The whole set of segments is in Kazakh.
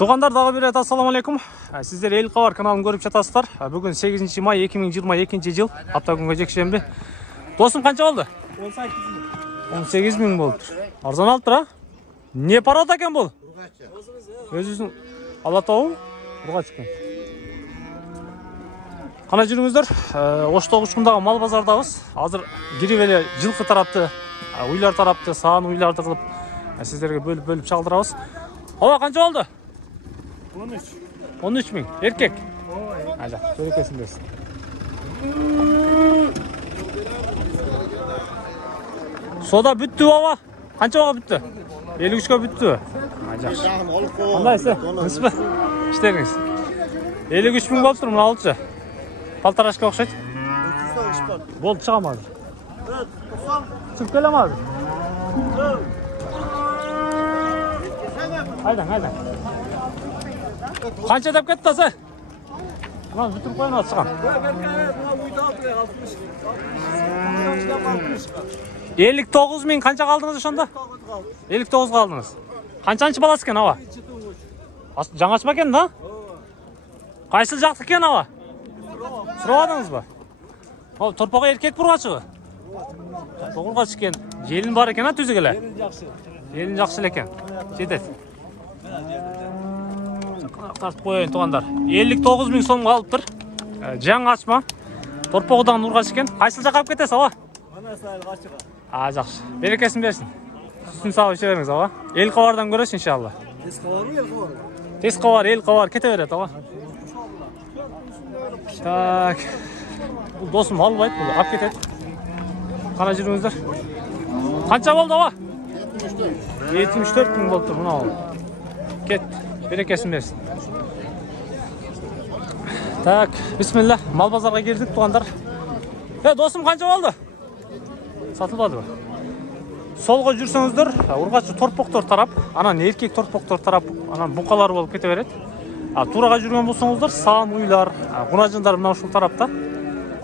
Туғандар дағы берет, ассаламу алейкум. Сіздер ел қавар каналын көріп жатасыздар. Бүгін 8 май 2022 жыл. Апта күнге жекшембе. Досым қанша болды? 18 000 болды. Арзан алып тұр, а? Не парада екен бұл? Өзіңіздің Алатауы? Ұрғач екен. Қана жүріңіздер. Оштоғы ұшқындағы мал базардағыз. Азыр кирибеле жылқы тарапты, уйлар тарапты, саған уйларды қылып сіздерге бөліп шалдырамыз. Ова қанша болды? 13 000. Еркек? Ажа, сөлекесін берсін. Сода бүтті баба? Қанша баға бүтті? 53-ке бүтті. Жақсы. Қандайсы? Ныспы? Іштеріңіз. 53 000 болып тұр, мұна алытшы. Палтарашқа оқшайды? Болды, шығамады. Түсіп келемады? Айдан. Қанша деп кетті асы? Мұнан бүтіп қойын аты шығам. 59 000 қанша қалдыңыз үшонда? 59 қалдыңыз. Қаншаншы баласы кен ава? Жаңашы ба кен, да? Қайсыл жақтық кен ава? Сұравадыңыз ба? Торпаға еркек бұрғачы ба? Торпаға бұрғачы кен. Желін бар екен, түзігілі? Желін жақшыл екен. Жетеді. Тартып қойын туғандар. 59 000 сом қалып тұр. Жаң açma. Торпоғыдан ұрғашы екен. Қайсыл жақап кетесі, ава? Ана сайыл қашыға. Жақшы. Берекесін берсін. Сүтін сау іше беріңіз, ава? Ел қавардан көресін, иншалла. Тез қавар, ел қавар. Кете береді, ава? Так. Бұл досым алып айт, бұл ап кетеді. Қана жүріңіздер. Қанша болды, ава? 74 000 болды тұр, мұна алып. Кет. Берекесін берсін. Так, бисмилла. Мал базарға келдік, туғандар. Досым қанша болды? Сатылбады ба? Солға жүрсеңіздер, ұрғачы торпоқтор тарап, анан еркек торпоқтор тарап, анан бұқалар болып кете береді. Тураға жүрген болсаңыздар, саған уйлар, ғунажындар мынау шул тарапта.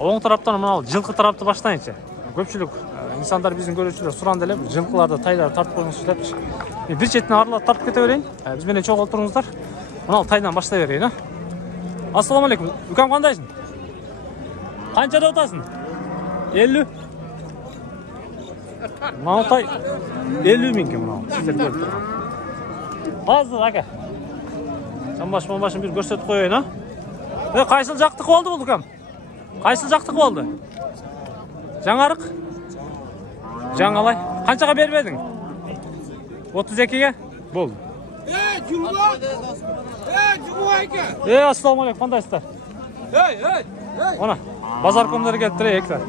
Оң тараптан мынау жылқы тарапты баштайыншы. Көпшілік инсандар біздің көрушілер сұран делеп, жылқыларды, тайларды тартып қойыңыз сөйлепші. Bir çetin ağırlığa tartıp kete vereyim. Biz beni çok oturunuzlar. Onu taydan başta vereyim, ha. Assalamu alaikum. Ükam kandaysın? Kançada otasın? 50. Mağın tay 50 000 ki mağın. Sizler görüp durun. Hazır aka. Sen başım bir gösterip koyayım, ha. Kaysıl jaktık oldu bu ükam? Kaysıl jaktık oldu? Жаңарық? Жаңалай. Қаншаға бермедің? 32-ге? Болды. Ассаламу алейкум, қандайсыздар? Ona, bazar komları gelip duruyor ekler.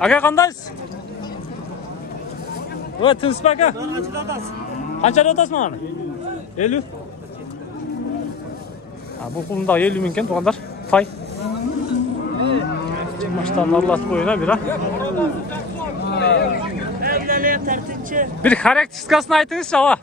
Aka қандайсыз? Тыныс ба aka? Қаншада отасың маған? 50? Бұл құлындағы 50 000 кен туғандар. Пай. Maçtan arlatып oyuna bir ha. Bir karakteristikasını aytыңызшы, ава.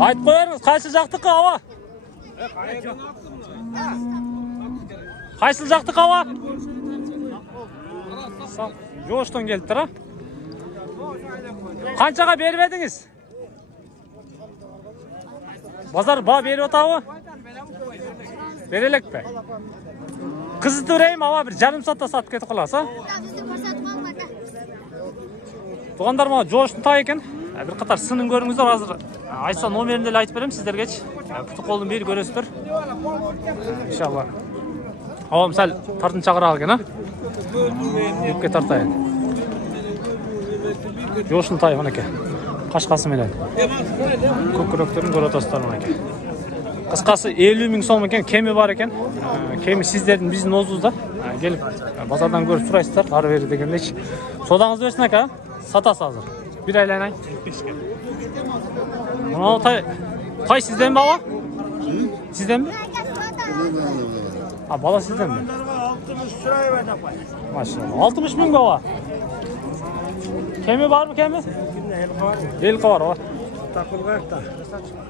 Айтып қойыңыз, қайсы жақтық, ава? Қайсы жақтық, ава? Жоштан келіп тұр, а? Қаншаға беріп едіңіз? Базар ба беріп отауы? Берелек бе? Қызы түрейім, ава бір жарым сатта сатып кетіп қаласы, а? Туғандар ма жоштың тай екен. Бір қатар сынын көріңіздер, азыр Айса номерінде айтып берем сіздергеч. Құты қолдың бері көресіздер. Иншалла. Авам сәл тартын чағыра алген, а? Үпке тартайын. Жоштың тай ғын еке. Қашқасы менен. Көкіректерін көрі отастарын еке. Қысқасы 50 000 сом екен, кеми бар екен. Кеми сіздердің біздің озуызда. Келіп, базардан көріп сұрайсыздар, ары бері дегендейші. Содаңыз берсін әке, сатасы азыр. Bir aylanay. Мұнау тай сізден ба, ава? Сізден mi? Bala sizden mi? 60 000 ba, ava? Kemi var mı kemi? Elka var, ava. Takılgakta.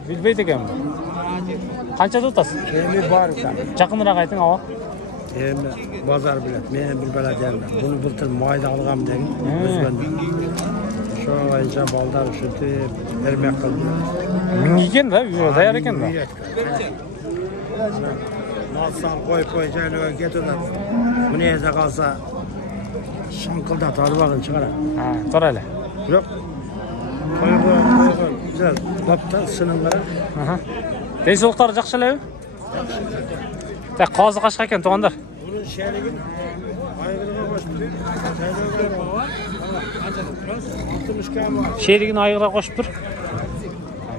Bilbeydi kemi. Qancha tutasın? Kemi var. Жақынырақ айтың, ава. Bazar bilet, men bir bela geldim. Bunu bultur mayda algam dedim. Özben. Şu ayınca baldar üşütü vermek kıldı. Mingigen da, dayar eken da. Malsan koy jaylığa getirdin. Bu neyse kalsa şankıldat alıp bakın çıkar. Ha, tor hele. Yok. Koy. Güzel. Lapta sınırlara. Aha. Densoqlar жақсы элеби? Так, қазы қашқа екен туғандар. Bunun şerigin aygırığa koştu. Шеригин айғырға қошып тұр.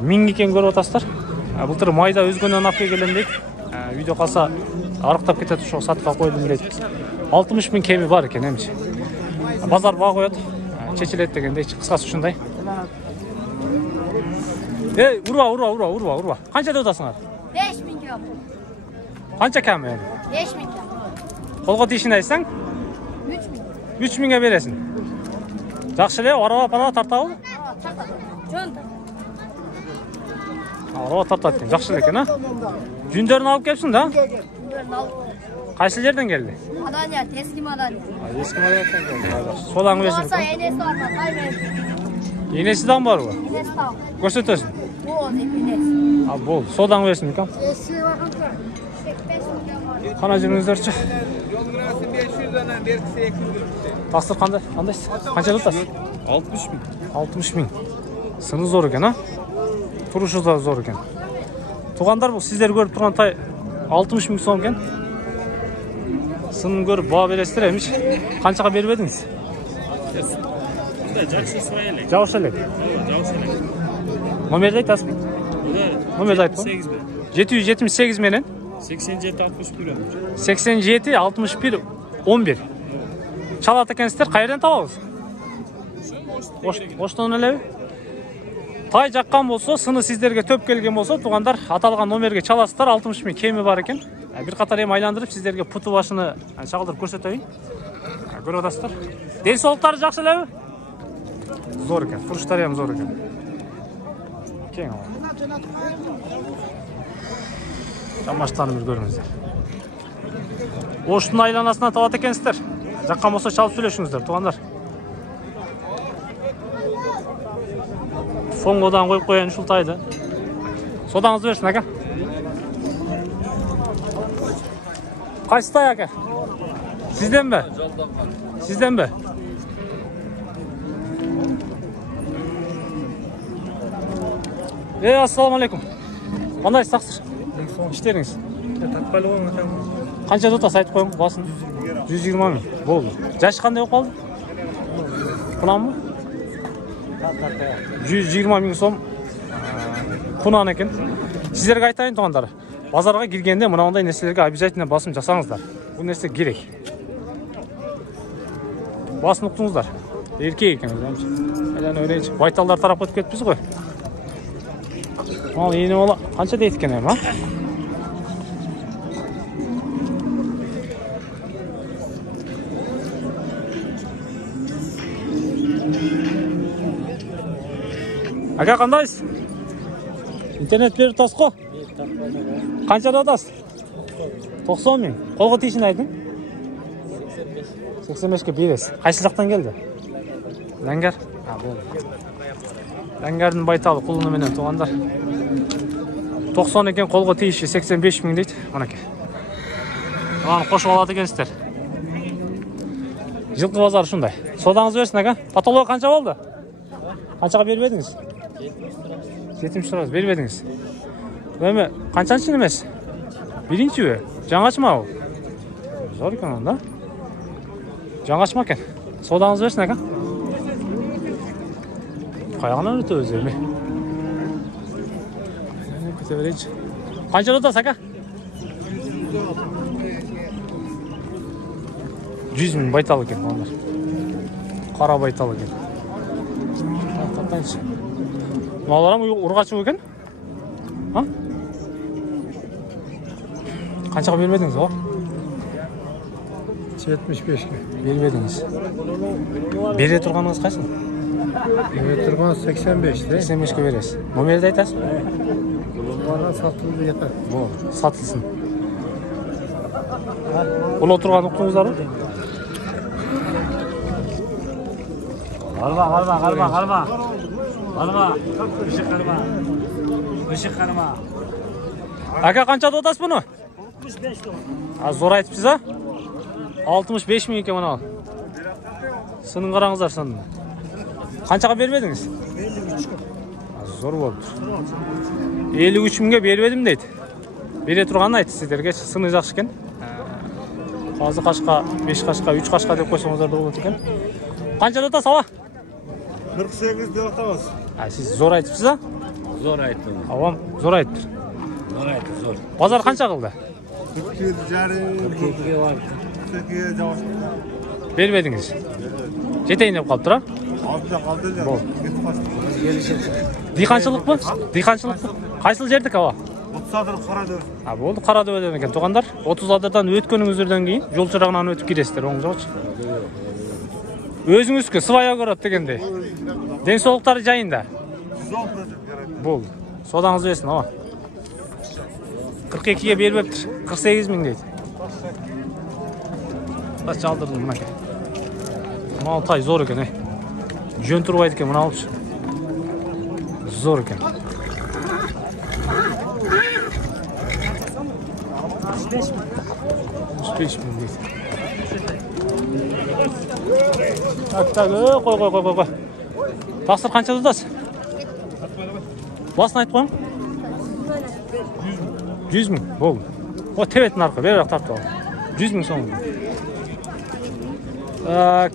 Мин екен көріп отырсыздар. Былтыр майда өзгөнөн алып келгем дейт. Видео қалса арықтап кетеді, ошо сатқа қойдым дейт. 60 000 кеби бар екен эмчи. Базар баа коет, чечилет дегендей, кыскасы ушундай. Ey, urba. Qancha deb o'tasыңар? 5000 kilo. Qancha kam endi? 5000 kilo. Qo'lga tishini aytsang? 3000. 3000 ga berasin. Yaxshi ele, araba tartabı? Tartadi. Jon. Araba tartadi ekan, yaxshi ekan, ha? Jundarini olib kelibsin da? Jundarini olib. Qaysi yerdan keldi? Madaniyat, eski madaniyat. Eski madaniyatdan keldi. So'lang bersin. Olsa enesi var mı? Qaymaydi. Enesidan bor bu. Enesi tam. Ko'rsatasin. Bu enesi. Ha, bo'ldi. So'lang bersin ekan. Eski vaqtda 85 milyon var. Qana juringizlarchi? Yol kirasi 500 dan berkisi 200. Taqsir qanday? Qancha tutasiz? 60 bin. 60 000. Sını zor ekan, ha? Turuşu da zor ekan. Tuğanдар bu sizler görüp turgan tay 60 000 so'm ekan. Sınını görüp bağa beresizler emiş. Qanchaga berib edingiz? Жақсы сұрайлы. Жаушы элек. Жақсы элек. Номерди айтасызбы? Номерди айтпа. 778 менен 87 61. 87 61 11. Çalat ekensizler, qayerden табабыз? Оштон элеби? Тай жаққан болса, сыны сіздерге төп келген болса, туғандар аталған номерге çalасыздар, 60 000 кеми бар екен. Bir қатар ем айландырып, сіздерге пұты башыны шағылдырып көрсетейін. Көріп отырсыздар. Денсаулықтары жақсы элеби? Zor ekan, turushlari ham zo'r ekan. Keng ol. Jamashlarni bir ko'ringizlar. O'shtun aylanasidan topat ekansizlar. Jaqqan bo'lsa chalib söyleshingizlar, tuğanlar. Fongodan qo'yib qo'ygan shultaydi. Sodangizni bersin aka. Qaysi tay aka? Sizdenmi? Sizdenmi? Assalomu alaykum. Qandaysiz taqsir? İşleriniz? Qancha tutasiz aytib qo'ying, bosin. 120 000. Bo'ldi. Yashi qanday bo'lib qoldi? Qunanmi? 120 000 so'm qunan ekan. Sizlarga aytayın tuğanlar. Bozorga kirgende bunday narsalarga обязательно bosim jasangizlar. Bu narsa kerak. Bosim uqdingizlar. Erkek ekan o'zimcha. Aylan o'ylaychi. Baytallar taraf o'tib ketibsiz qo'y. Al yeni ola. Qancha deydi ekan ham, ha? Aka qandaysiz? İnternet berib tasqo? Qanchada otasiz? 90 000. Qo'lga tishini ayting. 85 ga berasiz. Qaysi yoqdan keldi? Langar. Ha, bo'ldi. Langarning baytali quluni bilan tuğanlar. 90 ekan, qo'lga teyishi 85 000 deydi. Mana aka. Mana qo'shib oladi ekansizlar. Yilqi bozori shunday. Sodangizni bersin aka. Patolog qancha bo'ldi? Qanchaga berib edingiz? 70 lira berib edingiz. Nima, qanchanchi emas? Birinchi-mi? Жаңачма u. Zo'r ekan unda. Жаңачма ekan. Sodangizni bersin aka. Qayog'dan o'tib o'zimi. Ketaveraychi. Qancha o'tasiz aka? 100 000 baytal ekan onlar. Qora baytal ekan. To'xtangchi. Malaram urg'achi ekan? Ha? Qanchaga bermedingiz, o? 75 ga. Bermedingiz. Bere turganingiz qaysi? Bere turgan 85 de. 85 ga berasiz. Nomerni aytasiz? Bana satıldı yeter. Bu satılsın. Бұл отырған ұқтыңыздар ма? Işık Aka қаншада отасыз бұны? 65 lira. Az zor айтыпсыз, а? 65 мың екен мұны. Сынын қараңыздар сынын. Қаншаға бермедіңіз? 53 lira. Az zor болды. 53 мыңға бермедім дейді. Бере тұрғанын айтты сіздерге, сыны жақсы екен. Қазы қашқа, 5 қашқа, 3 қашқа деп қойсаңыздар да болады екен. Қаншада отасыз, ава? 48 деп атамыз. Сіз зор айтыпсыз, а? Zor aytdım. Авам зор айтты. Zor aytdı, zor. Базар қанша қылды? 47 жарым. 42'ye var. 42'ye жауап. Бермедіңіз. Жетейін деп қалып тұр, а? Алдыда қалды да. Болды. Кетіп қашты. Диқаншылық бұл? Диқаншылық бұл? Қайсыл жердік, ава? 30 адыр қарады. Болды, Қарадөбеден екен туғандар. 30 адырдан өткеніңіздерден кейін жол шырағынан өтіп келесіздер, оң жоқшы. Өзіңізге сыбая көріп дегенде. Денсаулықтары жайында. 110 жарайды. Болды. Содаңыз өсін, ава. 42'ye бермепті. 48 мың дейді. Бас жалдырдым мұна ке. Мынау тай зор екен, ей. Жөн тұрбайды екен, мұна алыпшы. Зор екен. 35 мың дейді. Так, қой. Тақсыр қанша тұтасыз? Басын айтып қойың? 100 мың, болды. О, тебетін арқы, бері ақтарып тұғын. 100 мың соңғы. Так,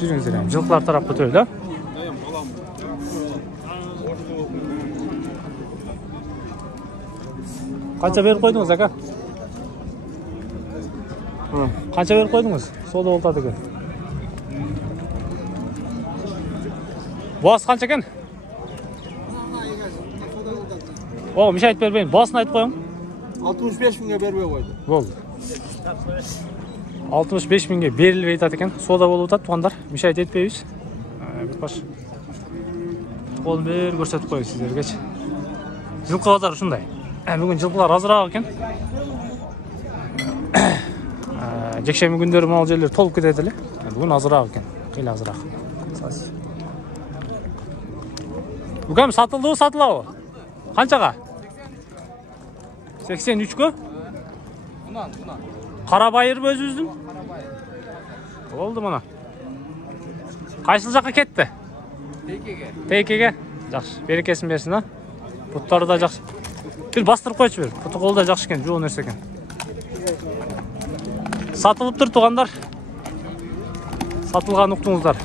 жүріңіздер әм. Жылқылар тарап бұтыр, да? Қанша беріп қойдыңыз, ака? Қанша беріп қойдыңыз? Солда олтады екен. Басы қанша екен? О, меше айтып бербейін. Басын айтып қойың. 65 мыңға бермей қойды. Болды. 65 мыңға берілбей айтады екен. Сода болып өтады, туғандар. Меше айт етпейбіз. Bir baş. Қолын бер көрсетіп қойып сіздерге. Жылқы базары шындай. Бүгін жылқылар азырақ екен. Жексенбі күндері мал жерлер толып кетеді. Бүгін азырақ екен. Қилы азырақ. Бүгін сатылды, сатылау. Қаншаға? 83-ке? Қарабайыр өзіңіздің? Болды мұна. Қайсыл жаққа кетті? Тейкеге. Жақсы. Берекесін берсін, а? Бұттары да жақсы. Bir bastırıp koyuş ver. Бұты қолда жақсы екен, жоğun нәрсе екен. Сатылып тұр туғандар. Сатылған ұқтыңыздар.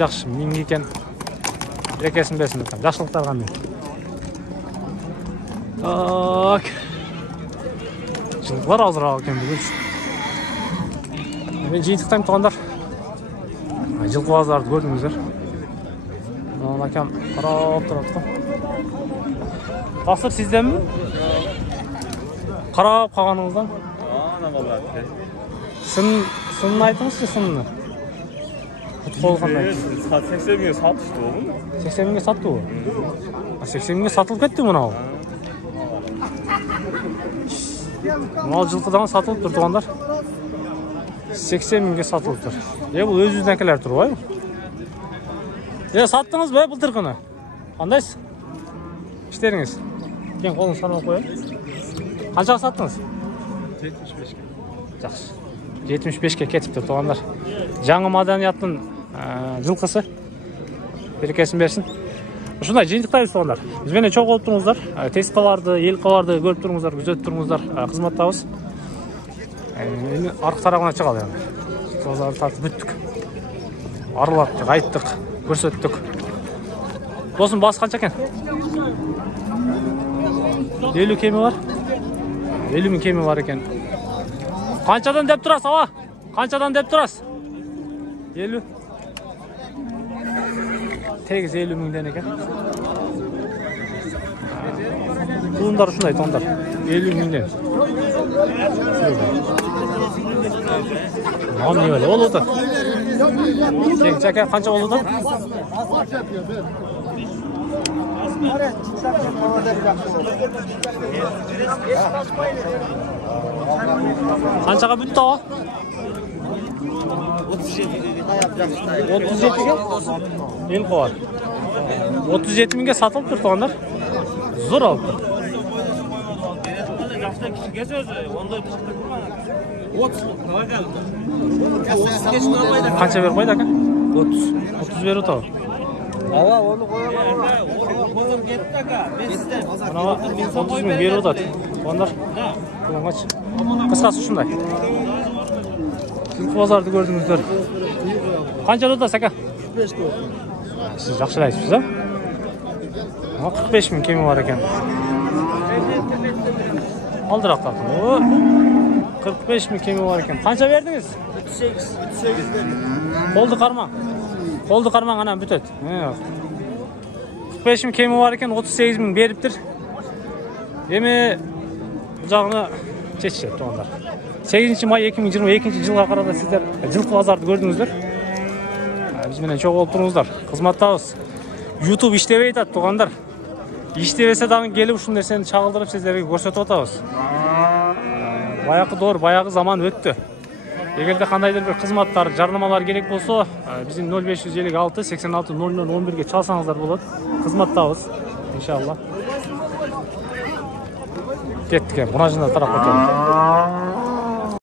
Жақсы, менің екен. Берекесін берсін. Жақсылықтар қандай. Так. Жылқылар азырақ екен бүгін. Мен жиынтықтайым туғандар. Жылқы базарды көрдіңіздер. Әкем қарап тұрады. Тақсыр сізден бі? Қарап қалғаныңыздан? Ана балады. Сынын айтыңызшы, сыныны. Құт қол қандай? 80 мыңға сатышты ол. 80 мыңға сатты ол? 80 мыңға сатылып кетті мұнау. Мұнау жылқыдан сатылып тұр туғандар. 80 мыңға сатылып тұр. Бұл өз-өзін әкелер тұр, бай? Саттыңыз бай бұлтыр күні? Қандайсыз? İşleriniz. Ken қолын санап қояйын. Қаншаға саттыңыз? 75-ке. Жақсы. 75-ке кетіпті туғандар. Жаңы маданияттың жылқысы. Берекесін берсін. Шындай жиынтықтайыз туғандар. Бізбенен чоқ болып тұрыңыздар. Тест қаларды, ел қаларды көріп тұрыңыздар, күзет тұрыңыздар. Қызматтауыз. Арқы тарағына шығады. Соғыздарды тартып бүттік. Арылаттық, айттық, көрсеттік. Досым басы қанша екен? 50 kemi var. 50 bin kemi var eken. Қаншадан деп тұрасыз, ава? Қаншадан деп тұрасыз? 50. Тегіз 50 мыңден екен. Туындар шындай, туындар. 50 мыңден. Маған не бәле? Ол ұты? Жәке, қанша ол ұты? Qanchaga bitdi o? 37'ge? El qo'yar. 37 mingga sotilib turibdi tuğanlar. Zo'r olib. Qancha berib qo'ydi aka? 30. 30 berib o'tadi. Ava onu koyamam. Mana 30 ming berib o'tadi. Tuğanlar. Kullangaç. Qisqasi shunday. Siz bozorda ko'rdingizlar. Qancha o'tadi aka? 45 lira. Siz yaxshilaysiz ha? 45 ming kemi var ekan. Aldırak takım. 45 ming kemi var ekan. Qancha verdingiz? 38 verdim. Qoldi qarmang. Qoldi qarmang ana bütet. 45 ming kemi var ekan, 38 ming beriptir. Emi bu jagını çekişet tuğanlar. 8-may 2022 жылга карата сиздер жылкы базарды көрдүңүздөр. Биз менен чогуу болуп туруңуздар. Кызматтабыз. YouTube иштебей атат тугандар. İştebese dagы келип ушул нерсени чагылдырып сиздерге көрсөтүп атабыз. Баягы доор, баягы заман өттү. Эгерде кандайдыр бир кызматтар, жарнамалар керек болсо, биздин 0556 86 00 11ге чалсаңыздар болот. Кызматтабыз, иншалла. Кеттик, мына жында тарап кетели.